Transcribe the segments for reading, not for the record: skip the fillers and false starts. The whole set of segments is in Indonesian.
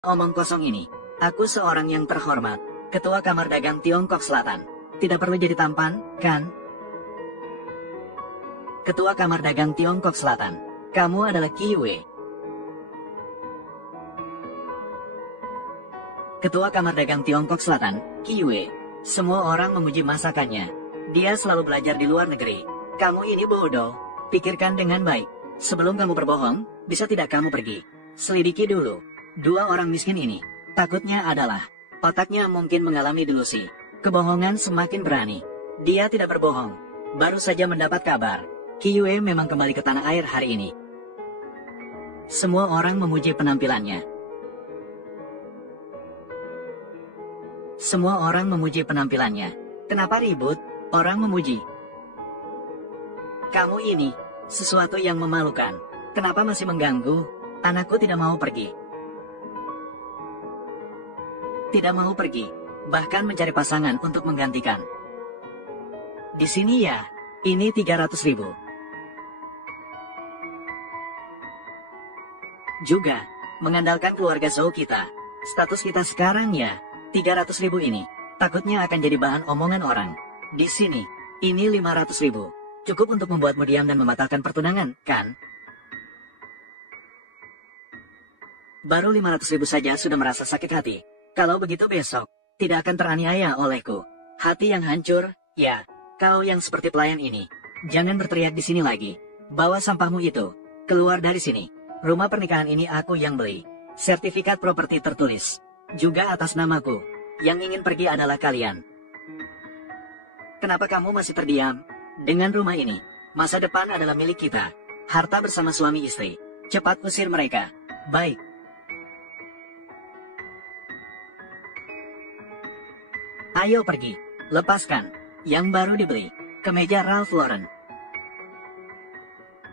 Omong kosong ini. Aku seorang yang terhormat. Ketua Kamar Dagang Tiongkok Selatan. Tidak perlu jadi tampan, kan? Ketua Kamar Dagang Tiongkok Selatan. Kamu adalah Qi Yue. Ketua Kamar Dagang Tiongkok Selatan, Qi Yue. Semua orang memuji masakannya. Dia selalu belajar di luar negeri. Kamu ini bodoh. Pikirkan dengan baik. Sebelum kamu berbohong, bisa tidak kamu pergi? Selidiki dulu. Dua orang miskin ini. Takutnya adalah, otaknya mungkin mengalami delusi. Kebohongan semakin berani. Dia tidak berbohong. Baru saja mendapat kabar. Qi Yue memang kembali ke tanah air hari ini. Semua orang memuji penampilannya. Semua orang memuji penampilannya. Kenapa ribut? Orang memuji. Kamu ini, sesuatu yang memalukan. Kenapa masih mengganggu? Anakku tidak mau pergi. Tidak mau pergi. Bahkan mencari pasangan untuk menggantikan. Di sini ya, ini 300.000. Juga, mengandalkan keluarga Zhou kita. Status kita sekarang ya, 300.000 ini. Takutnya akan jadi bahan omongan orang. Di sini, ini 500.000. Cukup untuk membuatmu diam dan membatalkan pertunangan, kan? Baru 500.000 saja sudah merasa sakit hati. Kalau begitu besok, tidak akan teraniaya olehku. Hati yang hancur, ya. Kau yang seperti pelayan ini. Jangan berteriak di sini lagi. Bawa sampahmu itu. Keluar dari sini. Rumah pernikahan ini aku yang beli. Sertifikat properti tertulis. Juga atas namaku. Yang ingin pergi adalah kalian. Kenapa kamu masih terdiam? Dengan rumah ini, masa depan adalah milik kita. Harta bersama suami istri. Cepat usir mereka. Baik. Ayo pergi. Lepaskan. Yang baru dibeli. Kemeja Ralph Lauren.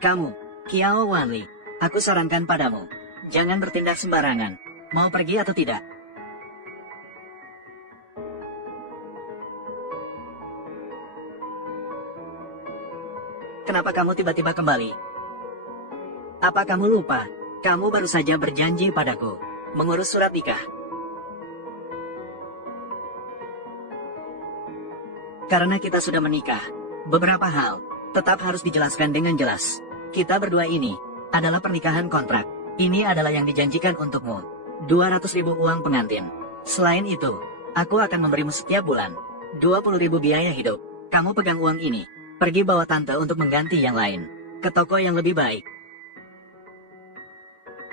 Kamu, Qiao Wanli. Aku sarankan padamu. Jangan bertindak sembarangan. Mau pergi atau tidak? Kenapa kamu tiba-tiba kembali? Apa kamu lupa? Kamu baru saja berjanji padaku. Mengurus surat nikah. Karena kita sudah menikah, beberapa hal tetap harus dijelaskan dengan jelas. Kita berdua ini adalah pernikahan kontrak. Ini adalah yang dijanjikan untukmu. 200.000 uang pengantin. Selain itu, aku akan memberimu setiap bulan 20.000 biaya hidup. Kamu pegang uang ini. Pergi bawa tante untuk mengganti yang lain. Ke toko yang lebih baik.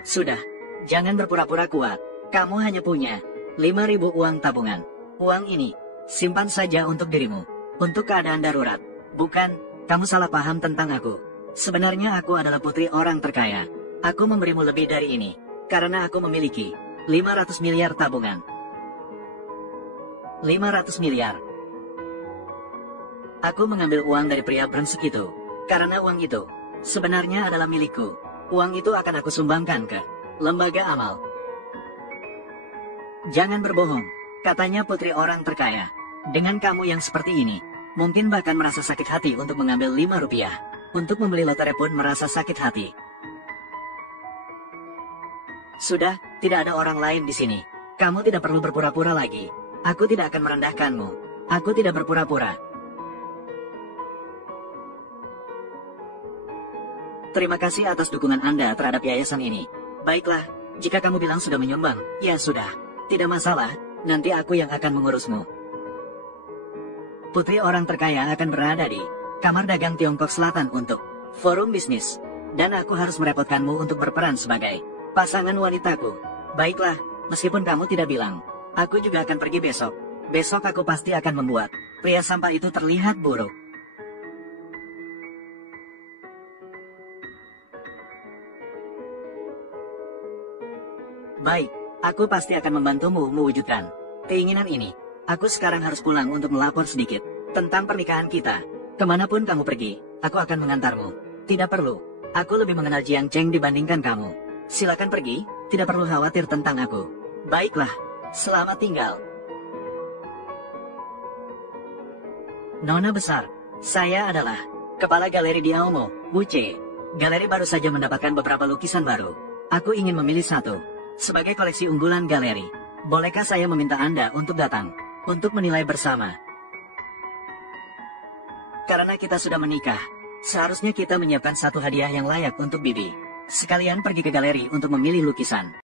Sudah, jangan berpura-pura kuat. Kamu hanya punya 5.000 uang tabungan. Uang ini, simpan saja untuk dirimu. Untuk keadaan darurat. Bukan, kamu salah paham tentang aku. Sebenarnya aku adalah putri orang terkaya. Aku memberimu lebih dari ini. Karena aku memiliki 500 miliar tabungan. 500 miliar. Aku mengambil uang dari pria brengsek itu. Karena uang itu sebenarnya adalah milikku. Uang itu akan aku sumbangkan ke lembaga amal. Jangan berbohong. Katanya putri orang terkaya. Dengan kamu yang seperti ini, mungkin bahkan merasa sakit hati untuk mengambil 5 rupiah. Untuk membeli lotre pun merasa sakit hati. Sudah, tidak ada orang lain di sini. Kamu tidak perlu berpura-pura lagi. Aku tidak akan merendahkanmu. Aku tidak berpura-pura. Terima kasih atas dukungan Anda terhadap yayasan ini. Baiklah, jika kamu bilang sudah menyumbang, ya sudah. Tidak masalah, nanti aku yang akan mengurusmu. Putri orang terkaya akan berada di Kamar Dagang Tiongkok Selatan untuk forum bisnis. Dan aku harus merepotkanmu untuk berperan sebagai pasangan wanitaku. Baiklah, meskipun kamu tidak bilang, aku juga akan pergi besok. Besok aku pasti akan membuat pria sampah itu terlihat buruk. Baik, aku pasti akan membantumu mewujudkan keinginan ini. Aku sekarang harus pulang untuk melapor sedikit tentang pernikahan kita. Kemanapun kamu pergi, aku akan mengantarmu. Tidak perlu, aku lebih mengenal Jiang Cheng dibandingkan kamu. Silakan pergi, tidak perlu khawatir tentang aku. Baiklah, selamat tinggal. Nona besar, saya adalah kepala galeri di Aomo, Wu Ce. Galeri baru saja mendapatkan beberapa lukisan baru. Aku ingin memilih satu. Sebagai koleksi unggulan galeri, bolehkah saya meminta Anda untuk datang, untuk menilai bersama? Karena kita sudah menikah, seharusnya kita menyiapkan satu hadiah yang layak untuk Bibi. Sekalian pergi ke galeri untuk memilih lukisan.